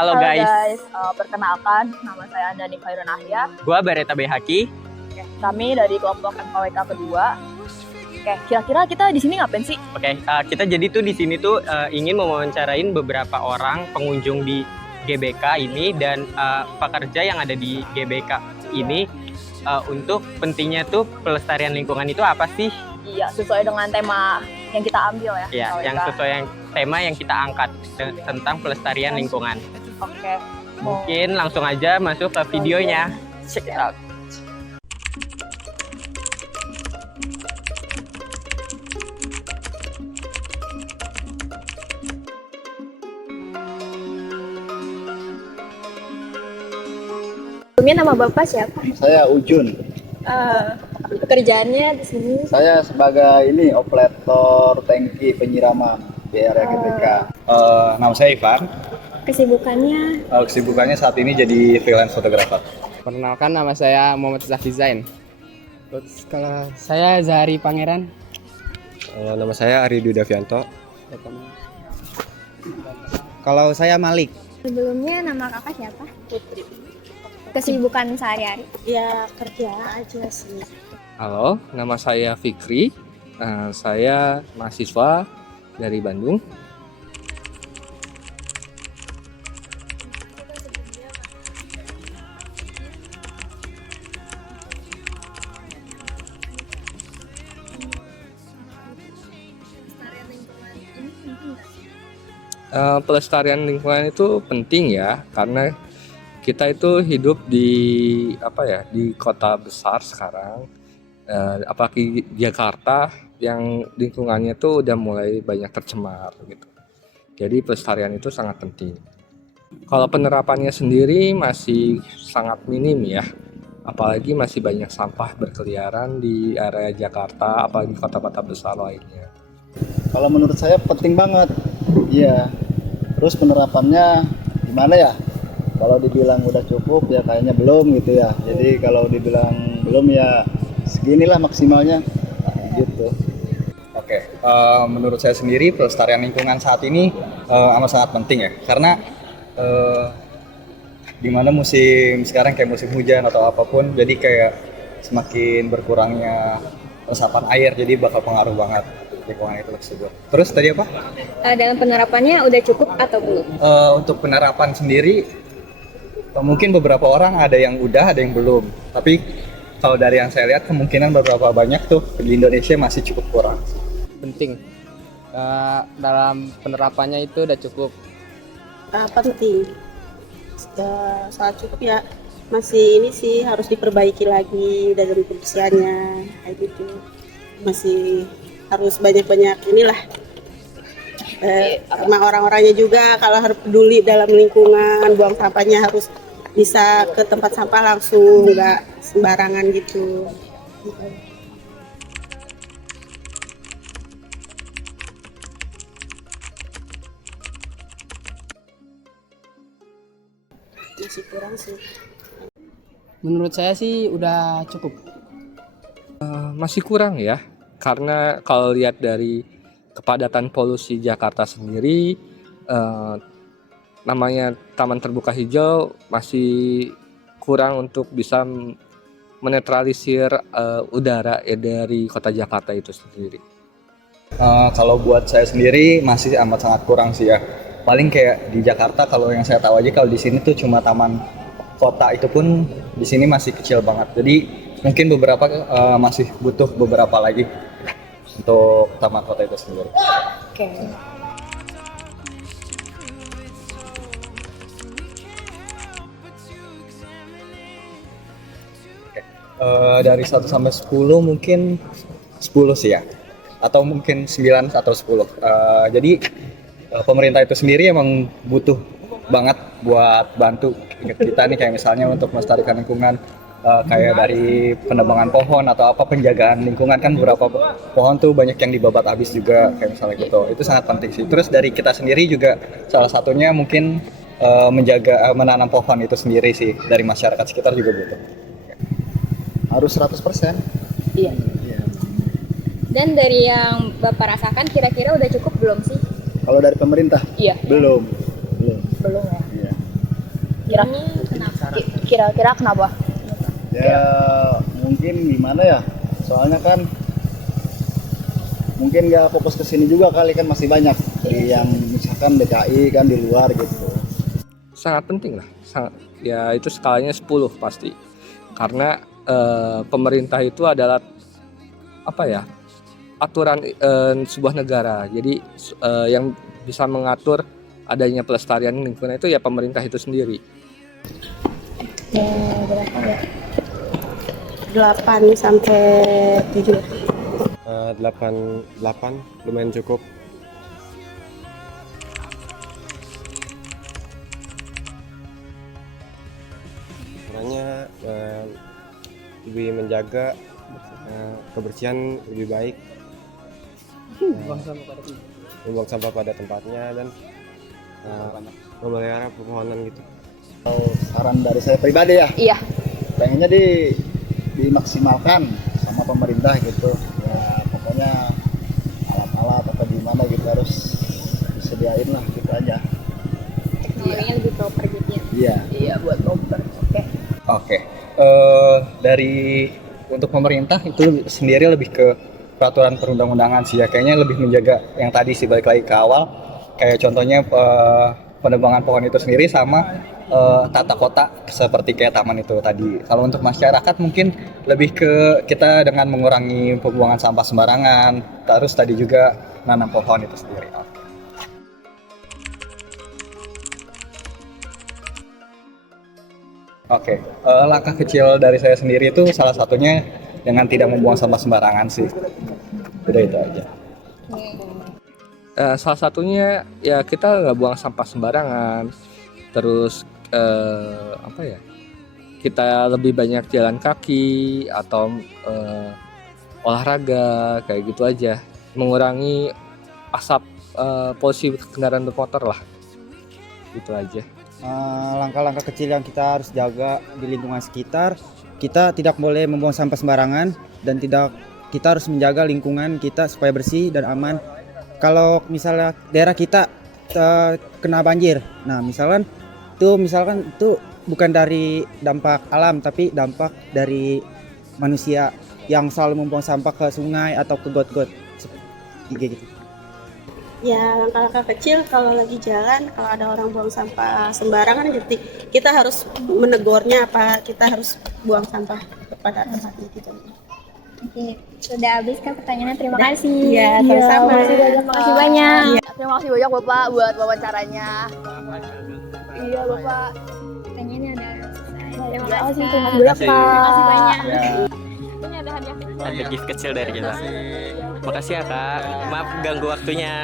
Halo Halo guys, guys, perkenalkan nama saya Andani Khairun Ahya. gua Bareta Behaki. Oke, kami dari kelompok MKWK kedua. Oke, kira-kira kita di sini ngapain sih? Oke, kita jadi tuh di sini tuh ingin mewawancarain beberapa orang pengunjung di GBK ini dan pekerja yang ada di GBK ini untuk pentingnya tuh pelestarian lingkungan itu apa sih? Iya, sesuai dengan tema yang kita ambil ya. Ya, KWK. yang sesuai tema yang kita angkat tentang pelestarian lingkungan. Oke. Mungkin langsung aja masuk ke videonya. Check it out. Sebelumnya nama Bapak siapa? Saya Ujun. Pekerjaannya di sini. Saya sebagai operator tangki penyiraman di area GBK. Nama saya Ivan. Kesibukannya Kesibukannya saat ini jadi freelance fotografer. Perkenalkan, nama saya Muhammad Zaki Zain. Terus kalau saya Zahari Pangeran. Nama saya Ari Dudavianto. Kalau saya Malik. sebelumnya nama kakak siapa? Putri. Kesibukan sehari-hari? Ya kerja aja sih. Halo, nama saya Fikri. Saya mahasiswa dari Bandung. Pelestarian lingkungan itu penting ya, karena kita itu hidup di di kota besar sekarang, apalagi Jakarta yang lingkungannya tuh udah mulai banyak tercemar gitu. Jadi pelestarian itu sangat penting. Kalau penerapannya sendiri masih sangat minim ya, apalagi masih banyak sampah berkeliaran di area Jakarta, apalagi kota-kota besar lainnya. Kalau menurut saya penting banget. Iya. Terus penerapannya gimana ya? Kalau dibilang udah cukup ya kayaknya belum gitu ya. Jadi kalau dibilang belum ya seginilah maksimalnya gitu. Oke, menurut saya sendiri pelestarian lingkungan saat ini amat sangat penting ya, karena dimana musim sekarang kayak musim hujan atau apapun, jadi kayak semakin berkurangnya resapan air, jadi bakal pengaruh banget lingkungan itu tersebut. Terus tadi apa? Dalam penerapannya udah cukup atau belum? Untuk penerapan sendiri, mungkin beberapa orang ada yang udah, ada yang belum. Tapi kalau dari yang saya lihat kemungkinan beberapa banyak tuh di Indonesia masih cukup kurang. Penting. Dalam penerapannya itu udah cukup. Penting. Saat cukup ya masih ini sih harus diperbaiki lagi dalam kebersihannya kayak gitu. Masih harus banyak-banyak inilah. Sama orang-orangnya juga kalau harus peduli dalam lingkungan, buang sampahnya harus bisa ke tempat sampah langsung, nggak sembarangan gitu. Masih kurang sih. Menurut saya sih udah cukup. Masih kurang ya, karena kalau lihat dari kepadatan polusi Jakarta sendiri, namanya taman terbuka hijau masih kurang untuk bisa menetralisir udara dari kota Jakarta itu sendiri. Kalau buat saya sendiri masih amat sangat kurang sih ya. Paling kayak di Jakarta, kalau yang saya tahu aja kalau di sini tuh cuma taman kota, itu pun di sini masih kecil banget. Jadi mungkin beberapa masih butuh beberapa lagi untuk taman kota itu sendiri. Oke. Dari 1 sampai 10 mungkin 10 sih ya. Atau mungkin 9 atau 10. Jadi pemerintah itu sendiri emang butuh banget buat bantu kita nih, kayak misalnya untuk melestarikan lingkungan, kayak dari penebangan pohon atau apa, penjagaan lingkungan kan beberapa pohon tuh banyak yang dibabat habis juga kayak misalnya gitu. Itu sangat penting sih. Terus dari kita sendiri juga salah satunya mungkin menjaga menanam pohon itu sendiri sih, dari masyarakat sekitar juga butuh. Harus 100%. Iya. Dan dari yang Bapak rasakan kira-kira udah cukup belum sih? Kalau dari pemerintah Iya. belum. Belum ya. Iya. Kira-kira kenapa? Ya mungkin gimana ya, soalnya kan mungkin nggak fokus ke sini juga kali, kan masih banyak yang misalkan DKI kan di luar gitu. Sangat penting lah, ya itu skalanya 10 pasti, karena pemerintah itu adalah apa ya, aturan sebuah negara. Jadi yang bisa mengatur adanya pelestarian lingkungan itu ya pemerintah itu sendiri. Berapa ya? 8 sampai 7. 8 lumayan cukup. Caranya lebih menjaga kebersihan lebih baik, membuang sampah pada tempatnya dan memelihara pepohonan gitu. Saran dari saya pribadi ya, Iya. pengennya dimaksimalkan sama pemerintah gitu ya, pokoknya alat-alat atau gimana gitu harus disediain lah gitu aja. Teknologinya lebih proper gitu ya. Iya. Iya, buat proper. Oke. Oke. Dari untuk pemerintah itu sendiri lebih ke peraturan perundang-undangan sih ya, kayaknya lebih menjaga yang tadi sih, balik lagi ke awal, kayak contohnya penebangan pohon itu sendiri sama tata kota seperti kayak taman itu tadi. Kalau untuk masyarakat mungkin lebih ke kita dengan mengurangi pembuangan sampah sembarangan, terus tadi juga nanam pohon itu sendiri. Oke, langkah kecil dari saya sendiri itu salah satunya dengan tidak membuang sampah sembarangan sih. Udah itu aja. Salah satunya ya kita nggak buang sampah sembarangan, terus apa ya, kita lebih banyak jalan kaki atau olahraga kayak gitu aja, mengurangi asap polusi kendaraan bermotor lah, gitu aja. Langkah-langkah kecil yang kita harus jaga di lingkungan sekitar, kita tidak boleh membuang sampah sembarangan dan kita harus menjaga lingkungan kita supaya bersih dan aman. Kalau misalnya daerah kita kena banjir, nah misalkan itu bukan dari dampak alam tapi dampak dari manusia yang selalu membuang sampah ke sungai atau ke got-got gitu. Ya, langkah-langkah kecil kalau lagi jalan, kalau ada orang buang sampah sembarangan, kita harus menegurnya apa kita harus buang sampah kepada tempatnya gitu. Oke, sudah habis kan pertanyaannya. Terima kasih. Iya, sama-sama. Makasih banyak. Terima kasih banyak Bapak buat wawancaranya. Iya, Bapak. Pertanyaannya udah selesai. Terima Ya, kasih. terima kasih banyak, Terima kasih Kak. banyak. Ini ada hadiah. Ada gift kecil dari kita. Makasih ya Kak. Maaf ganggu waktunya.